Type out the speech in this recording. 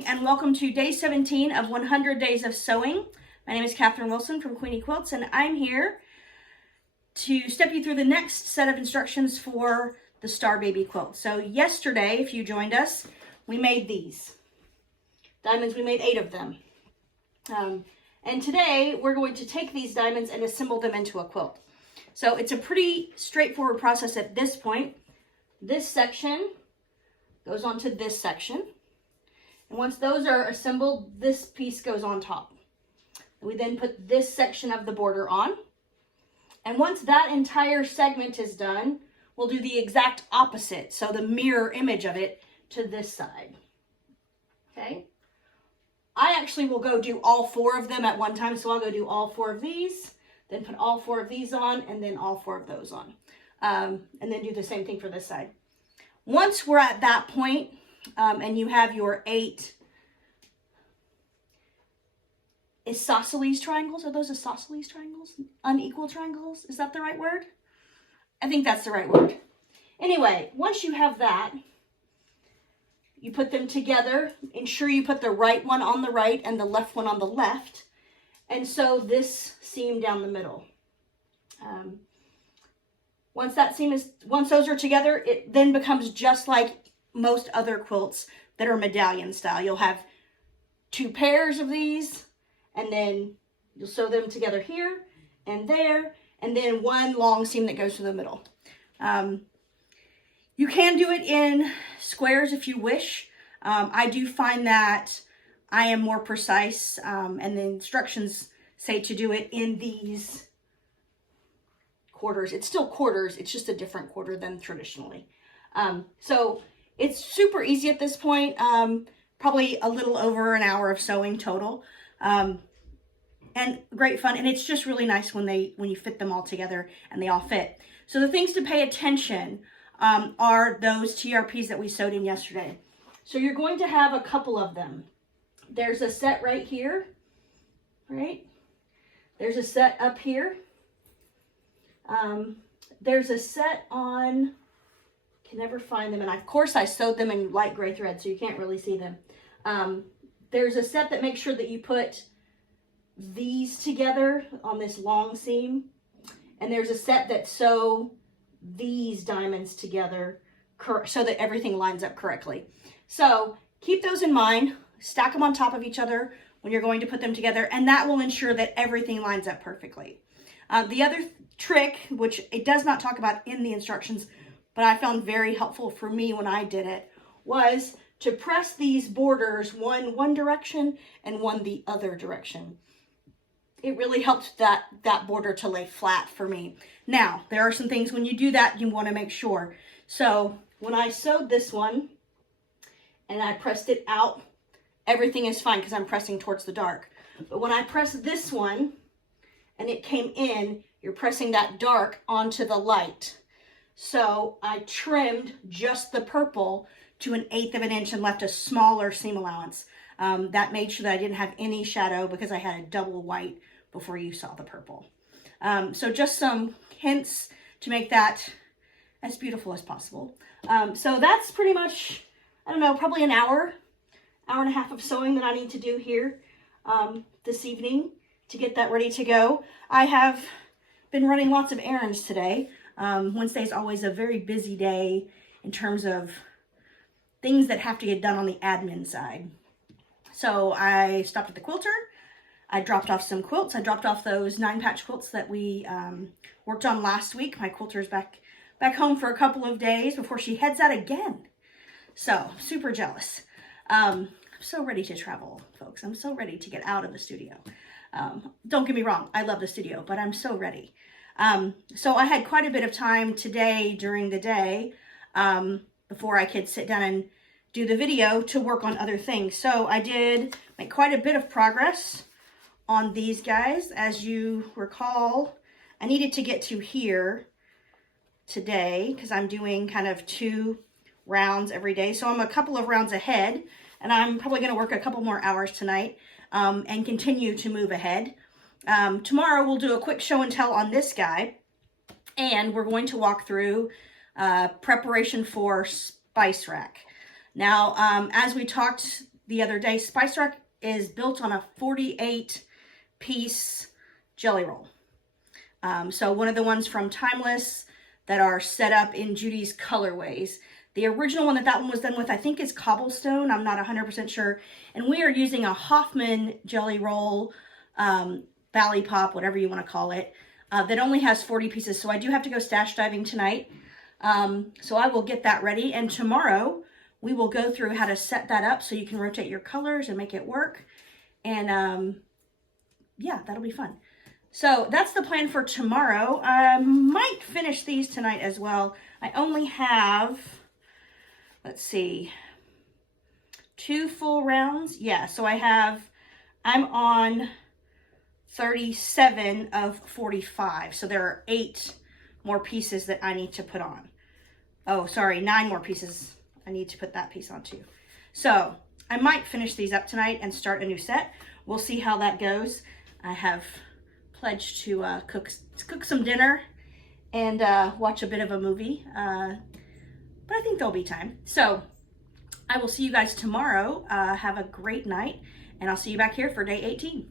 morning and welcome to day 17 of 100 Days of Sewing. My name is Catherine Wilson from Queenie Quilts and I'm here to step you through the next set of instructions for the Star Baby quilt. So yesterday, if you joined us, we made these diamonds. We made 8 of them. And today we're going to take these diamonds and assemble them into a quilt. So it's a pretty straightforward process at this point. This section goes onto this section. And once those are assembled, this piece goes on top. We then put this section of the border on. And once that entire segment is done, we'll do the exact opposite. So the mirror image of it to this side. Okay. I actually will go do all 4 of them at one time. So I'll go do all 4 of these, then put all 4 of these on, and then all 4 of those on. And then do the same thing for this side. Once we're at that point, and you have your 8 isosceles triangles. Are those isosceles triangles? Unequal triangles? Is that the right word? I think that's the right word. Anyway, once you have that, you put them together. Ensure you put the right one on the right and the left one on the left. And sew this seam down the middle. Once those are together, it then becomes just like most other quilts that are medallion style. You'll have 2 pairs of these, and then you'll sew them together here and there, and then one long seam that goes through the middle. You can do it in squares if you wish. I do find that I am more precise, and the instructions say to do it in these quarters. It's still quarters, it's just a different quarter than traditionally. So it's super easy at this point, probably a little over an hour of sewing total, and great fun. And it's just really nice when you fit them all together and they all fit. So the things to pay attention are those TRPs that we sewed in yesterday. So you're going to have a couple of them. There's a set right here, right? There's a set up here. There's a set on, can never find them, and of course I sewed them in light gray thread so you can't really see them. There's a set that makes sure that you put these together on this long seam, and there's a set that sew these diamonds together so that everything lines up correctly. So keep those in mind, stack them on top of each other when you're going to put them together, and that will ensure that everything lines up perfectly. The other trick, which it does not talk about in the instructions, but I found very helpful for me when I did it, was to press these borders one direction and one the other direction. It really helped that border to lay flat for me. Now, there are some things when you do that you want to make sure. So when I sewed this one and I pressed it out, everything is fine because I'm pressing towards the dark. But when I press this one and it came in, you're pressing that dark onto the light. So I trimmed just the purple to 1/8 of an inch and left a smaller seam allowance. That made sure that I didn't have any shadow because I had a double white before you saw the purple. So just some hints to make that as beautiful as possible. So that's pretty much, I don't know, probably an hour and a half of sewing that I need to do here this evening to get that ready to go. I have been running lots of errands today. Wednesday is always a very busy day in terms of things that have to get done on the admin side. So I stopped at the quilter. I dropped off some quilts. I dropped off those 9-patch quilts that we worked on last week. My quilter's back home for a couple of days before she heads out again. So super jealous. I'm so ready to travel, folks. I'm so ready to get out of the studio. Don't get me wrong, I love the studio, but I'm so ready. So I had quite a bit of time today during the day before I could sit down and do the video to work on other things. So I did make quite a bit of progress on these guys. As you recall, I needed to get to here today because I'm doing kind of 2 rounds every day. So I'm a couple of rounds ahead, and I'm probably going to work a couple more hours tonight and continue to move ahead. Tomorrow we'll do a quick show and tell on this guy, and we're going to walk through preparation for spice rack. Now, as we talked the other day, Spice Rack is built on a 48 piece jelly roll. So one of the ones from Timeless that are set up in Judy's colorways. The original one that one was done with, I think, is Cobblestone. I'm not 100% sure. And we are using a Hoffman jelly roll, Bally Pop, whatever you want to call it, that only has 40 pieces. So I do have to go stash diving tonight. So I will get that ready. And tomorrow we will go through how to set that up so you can rotate your colors and make it work. And yeah, that'll be fun. So that's the plan for tomorrow. I might finish these tonight as well. I only have, let's see, 2 full rounds. Yeah, so I'm on 37 of 45. So there are 8 more pieces that I need to put on. Oh, sorry, 9 more pieces. I need to put that piece on too. So I might finish these up tonight and start a new set. We'll see how that goes. I have pledged to cook some dinner and watch a bit of a movie. But I think there'll be time. So I will see you guys tomorrow. Have a great night, and I'll see you back here for day 18.